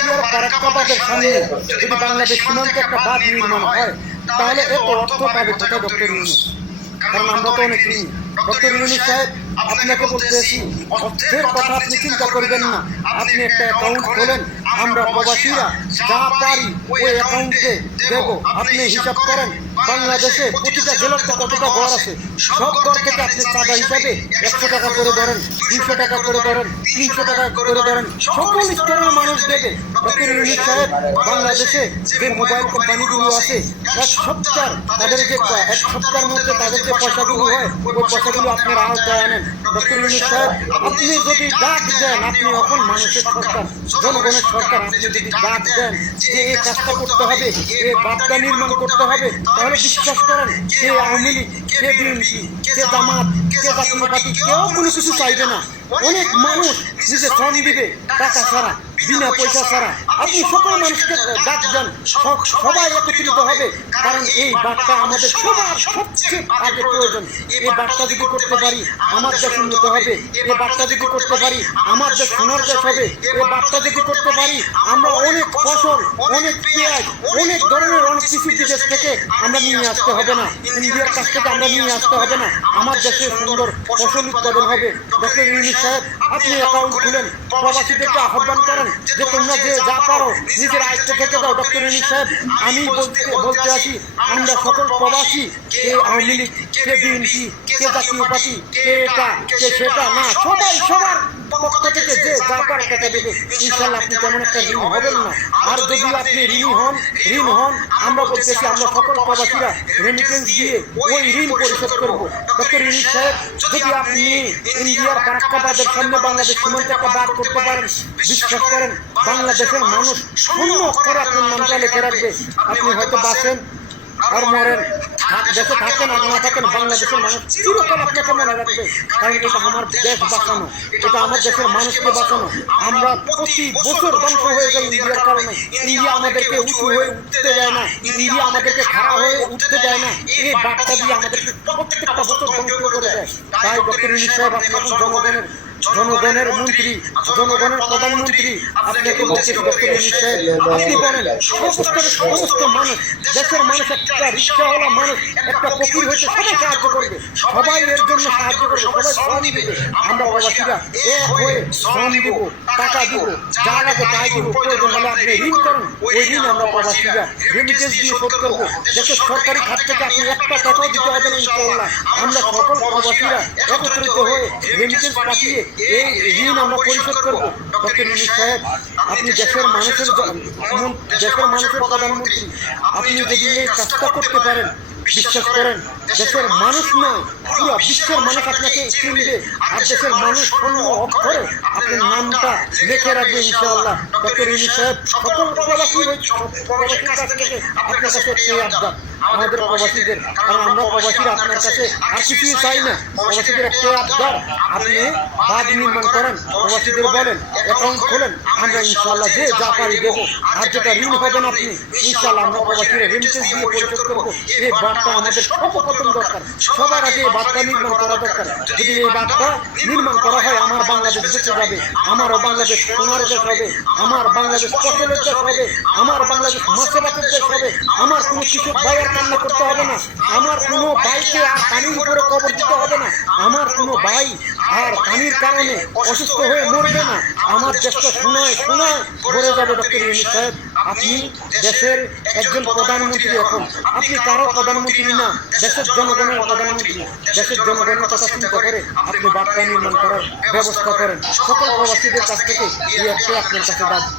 ইন্ডিয়ার ফারাক্কাবাদের সামনে যদি বাংলাদেশ সীমান্তে একটা বাঁধ নির্মাণ হয় তাহলে এত অর্থ পাবে কোথায় ডক্টর ইউনূস? কারণ আমরা তো অনেক ঋণী। ডক্টর ইউনূস সাহেব, আপনাকে বলতেছি, অর্থের কথা আপনি চিন্তা করবেন না। আপনি একটা অ্যাকাউন্ট খোলেন, আমরা প্রবাসীরা যা পারি ওই অ্যাকাউন্টে দেব। আপনি হিসাব করেন বাংলাদেশে প্রতিটা জেলাতে কতটা ঘর আছে, সব ঘর থেকে আপনি চাঁদা হিসাবে 100 টাকা করে ধরেন, 200 টাকা করে ধরেন, 300 টাকা করে ধরেন, সকল স্তরের মানুষ দেবে। ডক্টর ইউনূস সাহেব, বাংলাদেশে যে মোবাইল কোম্পানিগুলো আছে এক সপ্তাহের মধ্যে তাদের যে পয়সাগুলো হয় ওই পয়সাগুলো আপনারা আওতায় আনেন। ডক্টর ইউনূস সাহেব, আপনি যদি ডাক দেন, আপনি এখন মানুষের সরকার, জনগণের সরকার, আপনি যদি ডাক দেন যে এই কাজটা করতে হবে, এই বাঁধটা নির্মাণ করতে হবে, তাহলে বিশ্বাস করেন কে আওয়ামী লীগ, কে বিএনপি, কে জামাত, কে জাতীয় পার্টি, কেউ কোনো কিছু চাইবে না। অনেক মানুষ নিজে শ্রম দিবে টাকা ছাড়া, বিনা পয়সা ছাড়া। আপনি সকল মানুষকে ডাক দেন, সবাই একত্রিত হবে। কারণ এই বার্তা আমাদের সবার সবচেয়ে আগে প্রয়োজন। এই বার্তা যদি করতে পারি আমার দেশ উন্নত হবে, এই বার্তা যদি করতে পারি আমার দেশ সোনার দেশ হবে, এই বার্তা যদি করতে পারি আমরা অনেক ফসল, অনেক পেঁয়াজ, অনেক ধরনের অনেক কিছু বিদেশ থেকে আমরা নিয়ে আসতে হবে না, ইন্ডিয়ার কাছ থেকে আমরা নিয়ে আসতে হবে না। আমার দেশে সুন্দর ফসল উৎপাদন হবে। ডক্টর ইউনূস সাহেব, আপনি অ্যাকাউন্ট খুলেন, প্রবাসীদেরকে আহ্বান করেন যে তোমরা যে যা পারো নিজের আয়ত্ত থেকে দাও। ডক্টর ইউনূস সাহেব, আমি বলতে আসি, আমরা সকল প্রবাসী, কে আওয়ামী লীগ, কে বিএনপি, কে জাতীয় পার্টি, কে এটা কে সেটা না, সবাই সবার পক্ষ থেকে যে যা পারে টাকা দেবে। ইনশাল্লাহ আপনি তেমন একটা ঋণ হবেন না। আর যদি আপনি ঋণ হন, আমরা বলতেছি আমরা সকল প্রবাসীরা রেমিটেন্স দিয়ে ওই ঋণ পরিশোধ করবো। ডক্টর ইউনূস সাহেব, যদি আপনি ইন্ডিয়ার ফারাক্কাবাদের সামনে বাংলাদেশ সীমান্তে একটা বাঁধ করতে পারেন, বিশ্বাস করেন বাংলাদেশের মানুষ শূন্য অক্ষরে আপনার নামটা লিখে রাখবে। আপনি হয়তো বাঁচেন আর মরেন, দেশে থাকেন আর না থাকেন, বাংলাদেশের মানুষ চিরকাল আপনাকে মনে রাখবে। কারণ এটা আমার দেশ বাঁচানো, এটা আমার দেশের মানুষকে বাঁচানো। আমরা প্রতি বছর ধ্বংস হয়ে যাই ইন্ডিয়ার কারণে। ইন্ডিয়া আমাদেরকে উঁচু হয়ে উঠতে দেয় না, ইন্ডিয়া আমাদেরকে খাড়া হয়ে উঠতে দেয় না। এই বার্তা দিয়ে আমাদেরকে প্রত্যেকটা বছর ধ্বংস করে দেয়। তাই ডক্টর ইউনূস সাহেব, আপনি এখন জনগণের মন্ত্রী, জনগণের প্রধানমন্ত্রী, আপনাকে বলছি ডক্টর ইউনূস সাহেব, আপনি বলেন সমস্ত মানুষ, দেশের মানুষ, একটা রিক্সাওয়ালা মানুষ, একটা ফকির হইতে সবাই সাহায্য করবে, সবাই এর জন্য সাহায্য করবে, সবাই শ্রম দিবে। আমরা প্রবাসীরা এক হয়ে শ্রম দিব, টাকা দিব, যা লাগে তাই দিব। প্রয়োজন হলে আপনি ঋণ করেন, ওই ঋণ আমরা প্রবাসীরা রেমিটেন্স দিয়ে শোধ করবো। দেশের সরকারি খাত থেকে আপনি একটা টাকাও দিতে হবে না ইনশাআল্লাহ। আমরা সকল প্রবাসীরা একত্রিত হয়ে রেমিটেন্স পাঠিয়ে এই ঋণ আমরা পরিশোধ করবো। ডক্টর ইউনূস সাহেব, আপনি দেশের মানুষের প্রধানমন্ত্রী, আপনি যদি এই কাজটা করতে পারেন, বিশ্বাস করেন দেশের মানুষ নয় পুরো বিশ্বের মানুষ আপনাকে চিনবে। আর দেশের মানুষ শূন্য অক্ষরে আপনার নামটা লিখে রাখবে ইনশাআল্লাহ। ডক্টর ইউনূস সাহেব, সকল প্রবাসীর কাছ থেকে আপনার কাছে একটি আবদার, আমাদের প্রবাসীদের, কারণ আমরা প্রবাসীরা আপনার কাছে আর কিছুই চাই না। প্রবাসীদের একটি আবদার, আপনি বাঁধ নির্মাণ করেন, প্রবাসীদের বলেন অ্যাকাউন্ট খোলেন, আমরা ইনশাআল্লাহ যে যা পারি দেবো। আর যেটা ঋণ হবেন আপনি, ইনশাআল্লাহ আমরা প্রবাসীরা রেমিটেন্স দিয়ে পরিশোধ করবো। এই বাঁধটা আমাদের সর্বপ্রথম দরকার, সবার আগে এই বাঁধটা নির্মাণ করা দরকার। যদি এই বাঁধটা নির্মাণ করা হয়, আমার বাংলাদেশ বেঁচে যাবে, আমারও বাংলাদেশ সোনার দেশ হবে, আমার বাংলাদেশ ফসলের দেশ হবে, আমার বাংলাদেশ মাছের ভাতের দেশ হবে। আমার কোনো কিছু বাইরের কান্না করতে হবে না, আমার কোনো ভাইকে আর পানির উপরে কবর দিতে হবে না, আমার কোনো ভাই আর পানির কারণে অসুস্থ হয়ে মরবে না। আমার দেশটা সোনায় ভরে যাবে। ডক্টর ইউনূস সাহেব, আপনি দেশের একজন প্রধানমন্ত্রী, এখন আপনি কারো প্রধানমন্ত্রী না, দেশের জনগণের প্রধানমন্ত্রী। দেশের জনগণের কথা চিন্তা করে আপনি বার্তা নির্মাণ করার ব্যবস্থা করেন। সকল প্রবাসীদের কাছ থেকে এই একটা আপনার কাছে দাবি।